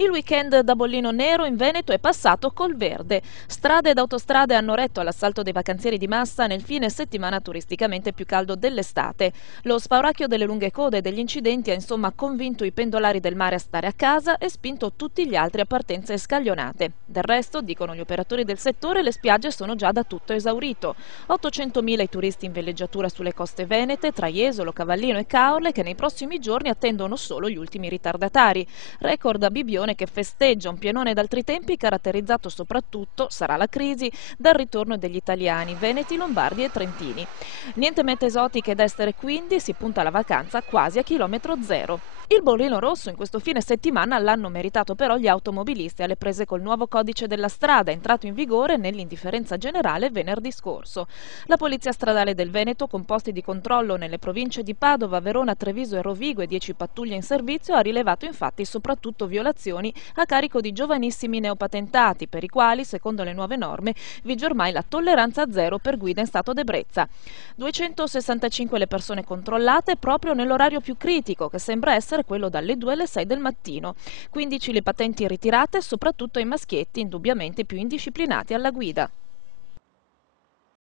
Il weekend da bollino nero in Veneto è passato col verde. Strade ed autostrade hanno retto all'assalto dei vacanzieri di massa nel fine settimana turisticamente più caldo dell'estate. Lo spauracchio delle lunghe code e degli incidenti ha insomma convinto i pendolari del mare a stare a casa e spinto tutti gli altri a partenze scaglionate. Del resto, dicono gli operatori del settore, le spiagge sono già da tutto esaurito. 800.000 i turisti in villeggiatura sulle coste venete, tra Jesolo, Cavallino e Caorle, che nei prossimi giorni attendono solo gli ultimi ritardatari. Record a Bibbione che festeggia un pienone d'altri tempi caratterizzato soprattutto, sarà la crisi, dal ritorno degli italiani, veneti, lombardi e trentini. Niente mete esotiche ed estere quindi, si punta alla vacanza quasi a chilometro zero. Il bollino rosso in questo fine settimana l'hanno meritato però gli automobilisti alle prese col nuovo codice della strada entrato in vigore nell'indifferenza generale venerdì scorso. La Polizia Stradale del Veneto, con posti di controllo nelle province di Padova, Verona, Treviso e Rovigo e 10 pattuglie in servizio, ha rilevato infatti soprattutto violazioni a carico di giovanissimi neopatentati, per i quali, secondo le nuove norme, vige ormai la tolleranza zero per guida in stato d'ebbrezza. 265 le persone controllate proprio nell'orario più critico, che sembra essere quello dalle 2 alle 6 del mattino. 15 le patenti ritirate, soprattutto ai maschietti indubbiamente più indisciplinati alla guida.